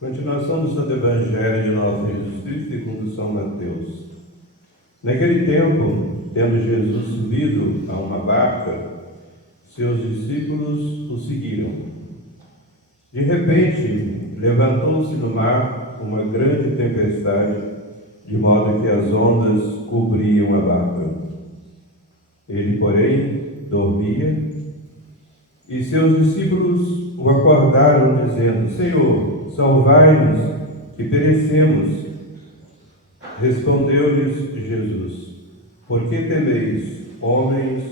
Continuação do Santo Evangelho de nosso Jesus Cristo segundo São Mateus. Naquele tempo, tendo Jesus subido a uma barca, seus discípulos o seguiram. De repente, levantou-se no mar uma grande tempestade, de modo que as ondas cobriam a barca. Ele, porém, dormia, e seus discípulos o acordaram, dizendo: Senhor, salvai-nos, que perecemos. Respondeu-lhes Jesus: Por que temeis, homens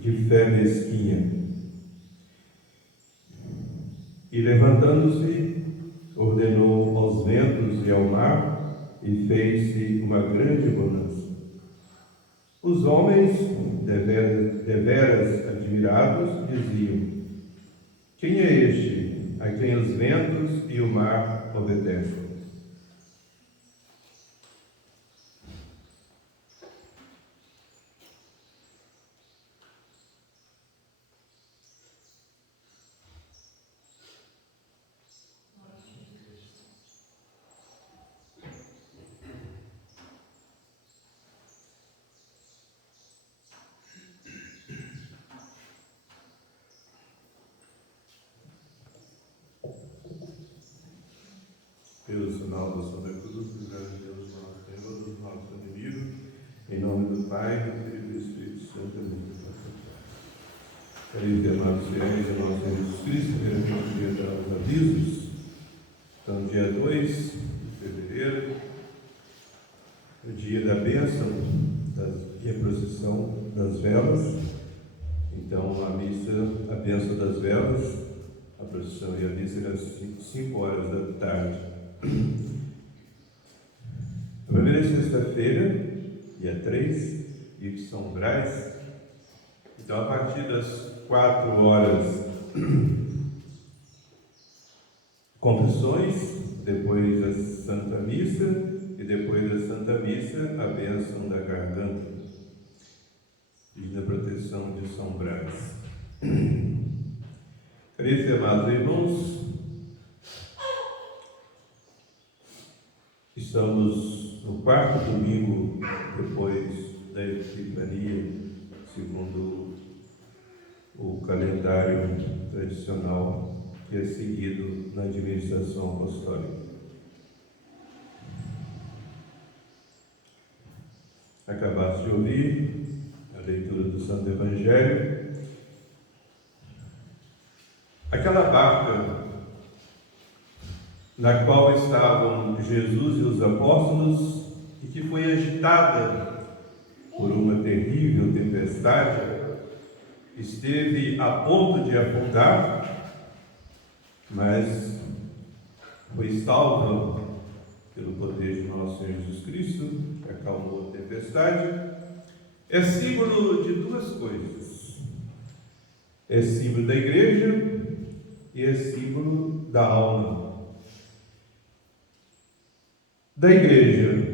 de fé mesquinha? E levantando-se, ordenou aos ventos e ao mar, e fez-se uma grande bonança. Os homens, deveras admirados, diziam: Quem é este, a quem os ventos e o mar obedecem? Pelo sinal da Santa Cruz, livrai-nos Deus, nosso Senhor, dos nossos inimigos, em nome do Pai, do Filho e do Espírito Santo. Amém. Queridos e amados fiéis do nosso Senhor Jesus Cristo, primeiramente queria dar os avisos. Então, dia 2 de fevereiro, o dia da bênção e a procissão das velas. Então, a missa, a bênção das velas, a procissão e a missa às 5 horas da tarde. A primeira sexta-feira, dia 3, dia de São Brás. Então, a partir das 4 horas, confissões, depois da Santa Missa, e depois da Santa Missa, a bênção da garganta e da proteção de São Brás. Queridos e amados irmãos, estamos no 4º domingo depois da Epifania, segundo o calendário tradicional que é seguido na administração apostólica. Acabaste de ouvir a leitura do Santo Evangelho. Aquela barca na qual estavam Jesus e os apóstolos e que foi agitada por uma terrível tempestade, esteve a ponto de afundar, mas foi salva pelo poder de nosso Senhor Jesus Cristo, que acalmou a tempestade. É símbolo de duas coisas: é símbolo da igreja e é símbolo da alma. Da igreja,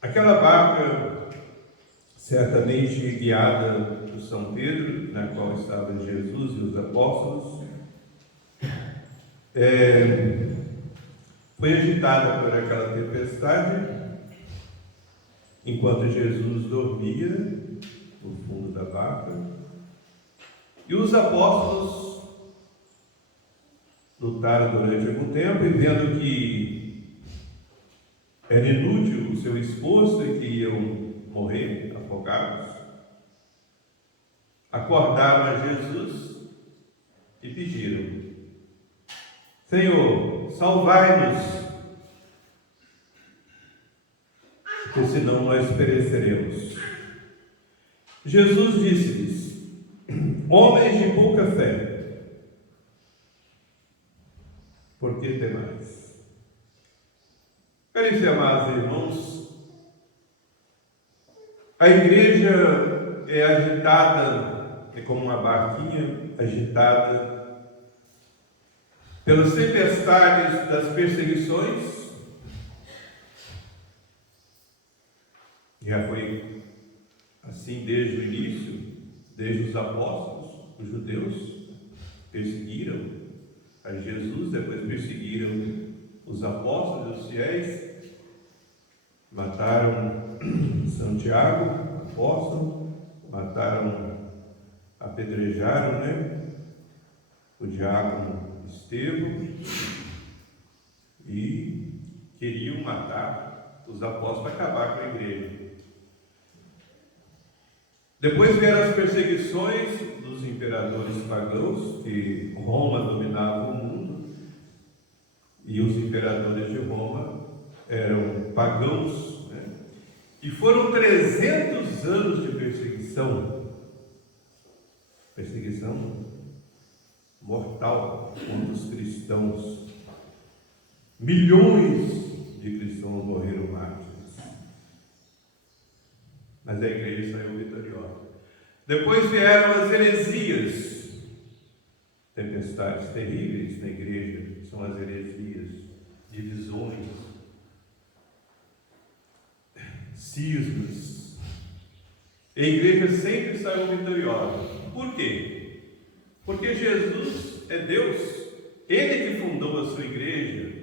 aquela barca, certamente guiada por São Pedro, na qual estavam Jesus e os apóstolos, foi agitada por aquela tempestade, enquanto Jesus dormia no fundo da barca, e os apóstolos lutaram durante algum tempo, e vendo que era inútil o seu esforço e que iam morrer afogados, acordaram a Jesus e pediram: Senhor, salvai-nos, porque senão nós pereceremos. Jesus disse-lhes: Homens de pouca fé, por que temais? Queridos e amados irmãos, a igreja é agitada, é como uma barquinha agitada pelas tempestades das perseguições. Já foi assim desde o início, desde os apóstolos. Os judeus perseguiram a Jesus, depois perseguiram os apóstolos e os fiéis, mataram Santiago, apóstolo, apedrejaram, o diácono Estevão, e queriam matar os apóstolos para acabar com a igreja. Depois vieram as perseguições dos imperadores pagãos, que Roma dominava o mundo, e os imperadores de Roma eram pagãos, e foram 300 anos de perseguição mortal contra os cristãos. Milhões de cristãos morreram mártires, mas a igreja saiu vitoriosa. Depois vieram as heresias, tempestades terríveis na igreja, são as heresias, divisões, cismas. A igreja sempre saiu vitoriosa. Por quê? Porque Jesus é Deus, Ele que fundou a sua igreja.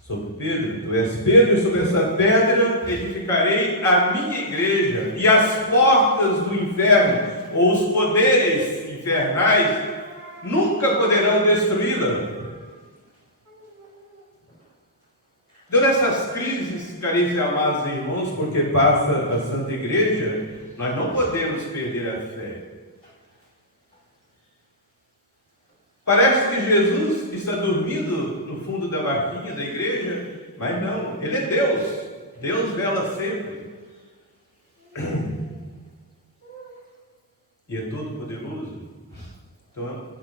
Sobre Pedro, tu és Pedro, e sobre essa pedra edificarei a minha igreja, e as portas do inferno, ou os poderes infernais, nunca poderão destruí-la. Então, nessas crises, caríssimos e amados irmãos, porque passa a Santa Igreja, nós não podemos perder a fé. Parece que Jesus está dormindo no fundo da barquinha da igreja, mas não, Ele é Deus. Deus vela sempre. E é todo poderoso. Então,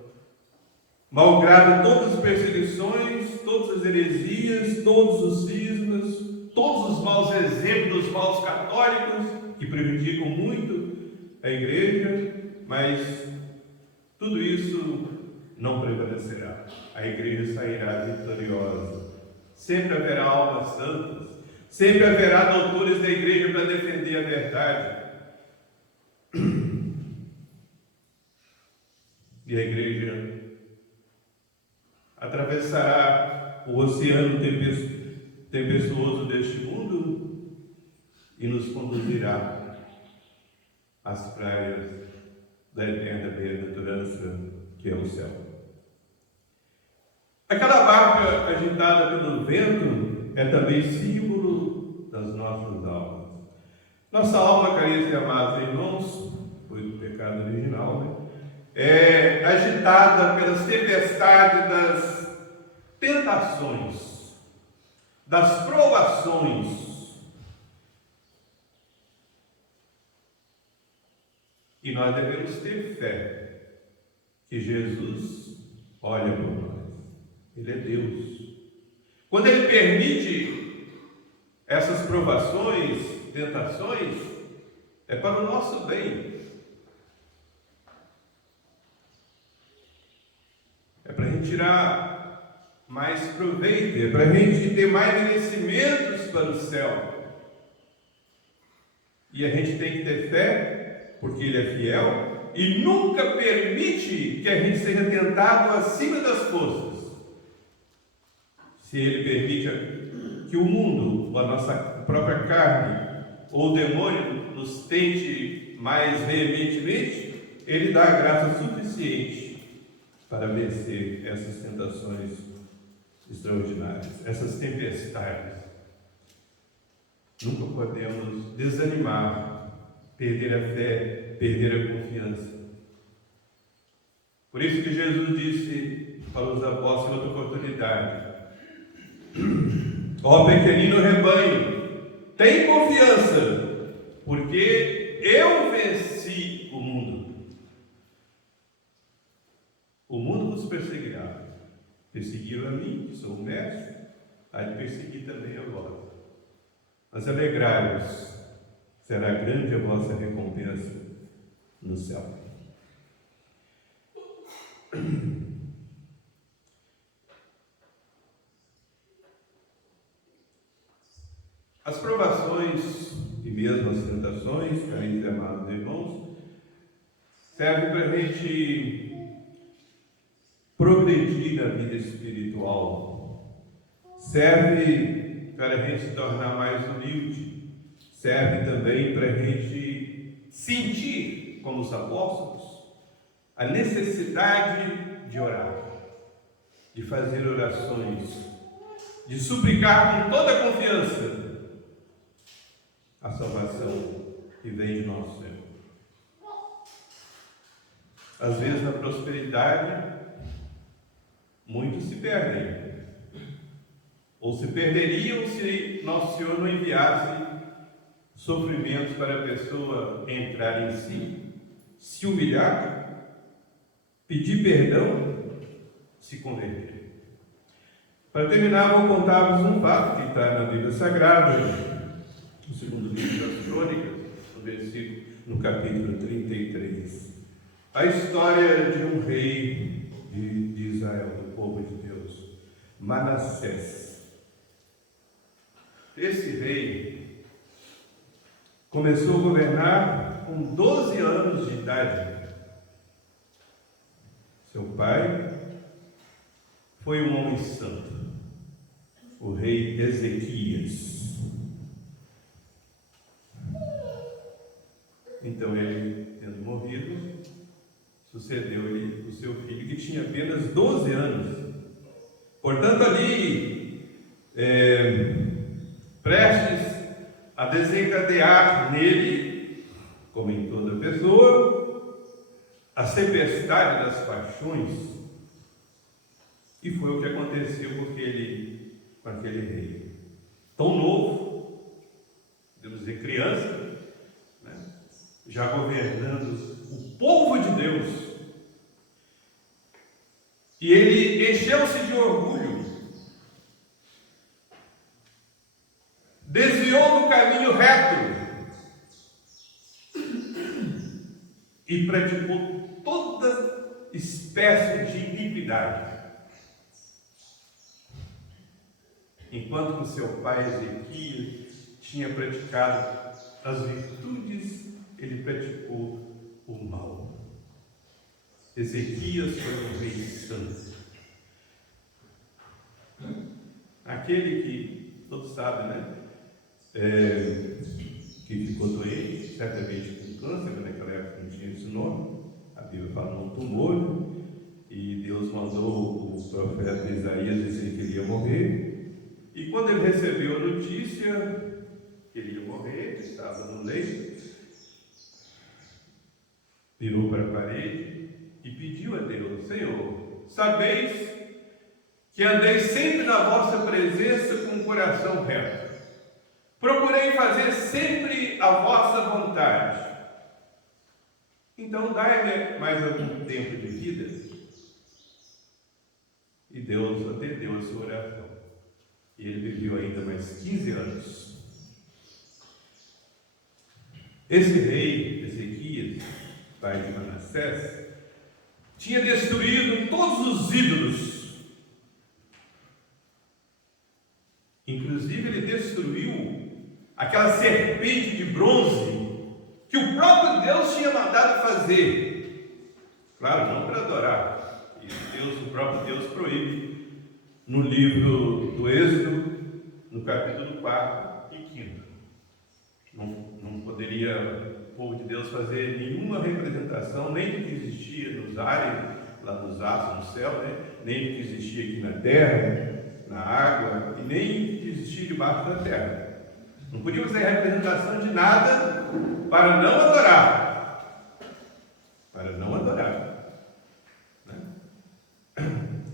malgrado todas as perseguições, todas as heresias, todos os cismas, todos os maus exemplos dos maus católicos, que prejudicam muito a igreja, mas tudo isso não prevalecerá. A igreja sairá vitoriosa. Sempre haverá almas santas, sempre haverá doutores da igreja para defender a verdade. E a igreja atravessará o oceano tempestuoso deste mundo e nos conduzirá às praias da eterna bem-aventurança, que é o céu. Aquela barca agitada pelo vento é também símbolo das nossas almas. Nossa alma, caríssimos e amados irmãos, foi do pecado original, é agitada pelas tempestades das tentações, das provações. E nós devemos ter fé que Jesus olha por nós. Ele é Deus. Quando Ele permite essas provações, tentações, é para o nosso bem. É para a gente tirar mais proveito, é para a gente ter mais merecimentos para o céu. E a gente tem que ter fé, porque Ele é fiel, e nunca permite que a gente seja tentado acima das forças. Se Ele permite que o mundo, ou a nossa própria carne, ou o demônio nos tente mais veementemente, Ele dá a graça suficiente para vencer essas tentações extraordinárias, essas tempestades. Nunca podemos desanimar, perder a fé, perder a confiança. Por isso que Jesus disse para os apóstolos em outra oportunidade: ó pequenino rebanho, tem confiança, porque eu venci o mundo. O mundo nos perseguirá. Perseguiram a mim, que sou o mestre, há de perseguir também a vós. Mas alegrai-vos, será grande a vossa recompensa no céu. As provações e mesmo as tentações, caríssimos e amados irmãos, servem para a gente progredir na vida espiritual, serve para a gente se tornar mais humilde, serve também para a gente sentir, como os apóstolos, a necessidade de orar, de fazer orações, de suplicar com toda a confiança a salvação que vem de nosso Senhor. Às vezes, na prosperidade, muitos se perdem, ou se perderiam se nosso Senhor não enviasse sofrimentos para a pessoa entrar em si, se humilhar, pedir perdão, se converter. Para terminar, vou contar-vos um fato que está na Bíblia Sagrada, no segundo livro das Crônicas, no capítulo 33. A história de um rei de Israel, do povo de Deus, Manassés. Esse rei começou a governar com 12 anos de idade. Seu pai foi um homem santo, o rei Ezequias. Então ele, tendo morrido, sucedeu-lhe o seu filho, que tinha apenas 12 anos. Portanto, ali, prestes a desencadear nele, como em toda pessoa, a tempestade das paixões. E foi o que aconteceu com aquele rei. Tão novo, podemos dizer criança, né? Já governando o povo de Deus. E ele encheu-se de orgulho, desviou do caminho reto e praticou toda espécie de iniquidade. Enquanto que seu pai Ezequias tinha praticado as virtudes, ele praticou o mal. Ezequias foi um rei santo. Aquele que, todos sabem, né? Que ficou doente, certamente com câncer, naquela época não tinha esse nome. A Bíblia fala um tumor, e Deus mandou o profeta Isaías dizer que ele ia morrer. E quando ele recebeu a notícia que ele ia morrer, ele estava no leito, virou para a parede e pediu a Deus: Senhor, sabeis que andei sempre na vossa presença com um coração reto. Procurei fazer sempre a vossa vontade. Então dai-me mais algum tempo de vida. E Deus atendeu a sua oração. E ele viveu ainda mais 15 anos. Esse rei, Ezequias, pai de Manassés, tinha destruído todos os ídolos. Inclusive, ele destruiu aquela serpente de bronze que o próprio Deus tinha mandado fazer. Claro, não para adorar. E o próprio Deus proíbe no livro do Êxodo, no capítulo 4 e 5. Não poderia o povo de Deus fazer nenhuma representação, nem do que existia nos ares, lá nos astros, no céu, né? Nem do que existia aqui na terra, na água, e nem do que existia debaixo da terra. Não podia fazer representação de nada para não adorar. Para não adorar. Né?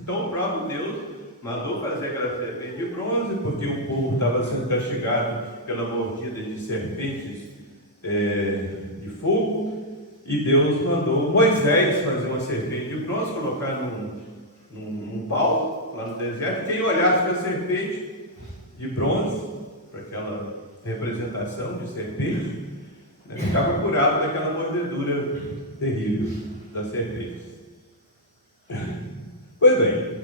Então o próprio Deus mandou fazer aquela serpente de bronze, porque o povo estava sendo castigado pela mordida de serpentes de fogo, e Deus mandou Moisés fazer uma serpente de bronze, colocar num pau, lá no deserto. Quem olhasse para a serpente de bronze, para aquela representação de serpente, né, ficava curado daquela mordedura terrível da serpente. Pois bem,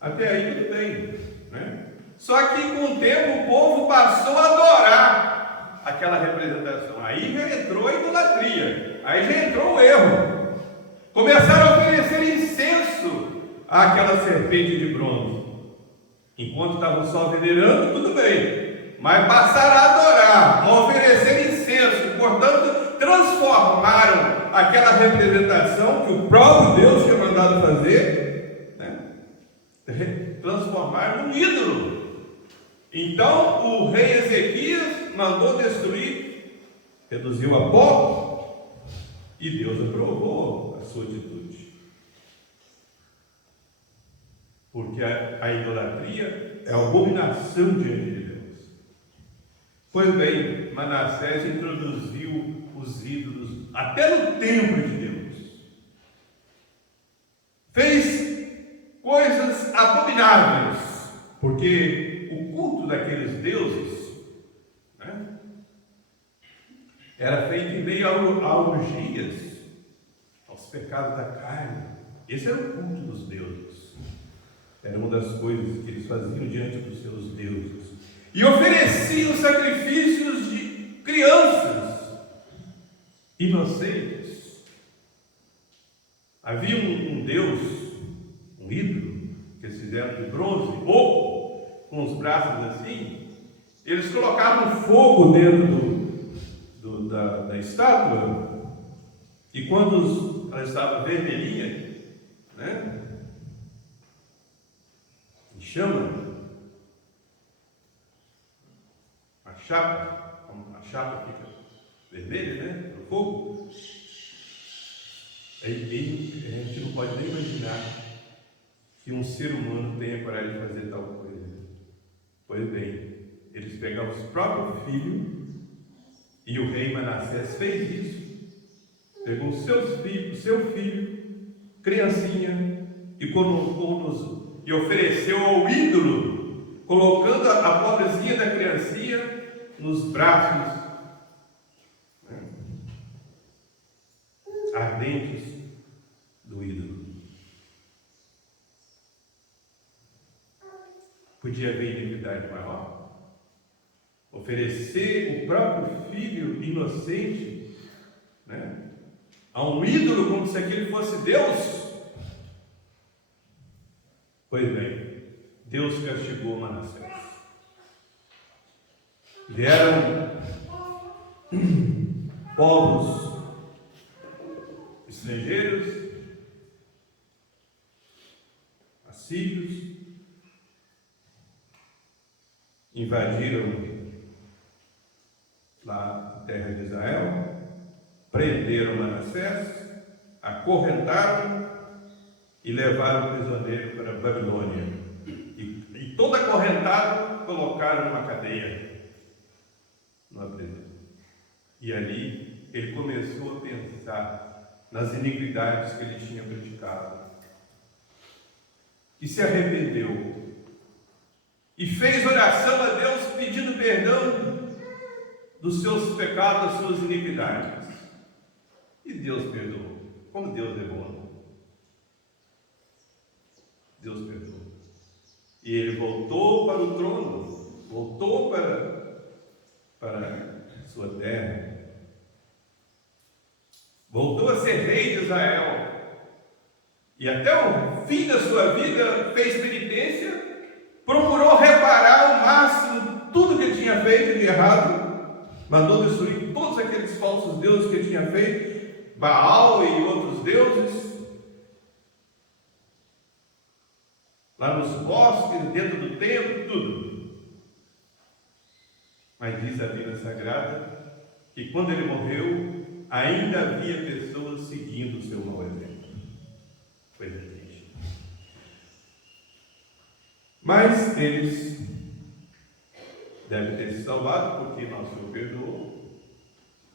até aí tudo bem, né? Só que com o tempo o povo passou a adorar aquela representação. Aí já entrou a idolatria, aí já entrou o erro. Começaram a oferecer incenso àquela serpente de bronze. Enquanto estavam só venerando, tudo bem, mas passaram a adorar, a oferecer incenso, portanto, transformaram aquela representação que o próprio Deus tinha mandado fazer, né? Transformaram num ídolo. Então, o rei Ezequias mandou destruir, reduziu a pó, e Deus aprovou a sua atitude. Porque a idolatria é a abominação diante de Deus. Pois bem, Manassés introduziu os ídolos até no templo de Deus. Fez coisas abomináveis, porque o culto daqueles deuses, né, era feito em meio a orgias, aos pecados da carne. Esse era o culto dos deuses. Era uma das coisas que eles faziam diante dos seus deuses. E ofereciam sacrifícios de crianças inocentes. Havia um deus, um ídolo, que eles fizeram de bronze, oco, com os braços assim. Eles colocavam fogo dentro da estátua, e quando ela estava vermelhinha, né, chama, a chapa fica vermelha, né, no fogo. A gente não pode nem imaginar que um ser humano tenha coragem de fazer tal coisa. Pois bem, eles pegavam os próprios filhos, e o rei Manassés fez isso. Pegou o seu filho, criancinha, e ofereceu ao ídolo, colocando a pobrezinha da criancinha nos braços, né, ardentes do ídolo. Podia haver iniquidade maior? Oferecer o próprio filho inocente, né, a um ídolo como se aquele fosse Deus? Pois bem, Deus castigou Manassés. Vieram povos estrangeiros, assírios, invadiram lá a terra de Israel, prenderam Manassés, acorrentaram e levaram o prisioneiro para a Babilônia. E todo acorrentado colocaram numa cadeia, numa prisão. E ali ele começou a pensar nas iniquidades que ele tinha praticado. E se arrependeu. E fez oração a Deus pedindo perdão dos seus pecados, das suas iniquidades. E Deus perdoou. Como Deus é bom. Deus perdoou. E ele voltou para o trono, voltou para sua terra, voltou a ser rei de Israel, e até o fim da sua vida fez penitência, procurou reparar ao máximo tudo que ele tinha feito de errado, mandou destruir todos aqueles falsos deuses que ele tinha feito, Baal e outros deuses, lá nos bosques, dentro do templo, tudo. Mas diz a Bíblia Sagrada que quando ele morreu, ainda havia pessoas seguindo o seu mau exemplo. Coisa triste. Mas eles devem ter se salvado, porque nosso Senhor perdoou,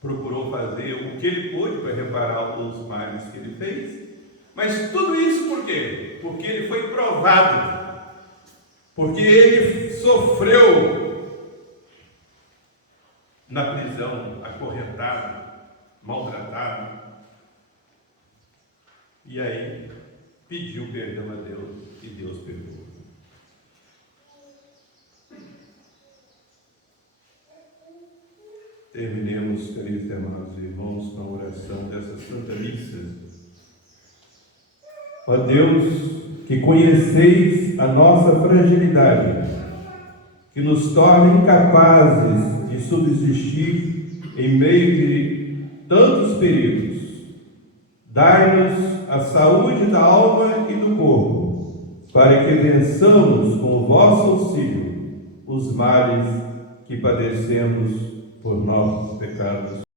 procurou fazer o que ele pôde para reparar os males que ele fez. Mas tudo isso por quê? Porque ele foi provado, porque ele sofreu na prisão, acorrentado, maltratado, e aí pediu perdão a Deus, e Deus perdoou. Terminemos, queridos amados irmãos, com a oração dessa Santa Missa. Ó Deus, que conheceis a nossa fragilidade, que nos torna incapazes de subsistir em meio de tantos perigos. Dai-nos a saúde da alma e do corpo, para que vençamos com o vosso auxílio os males que padecemos por nossos pecados.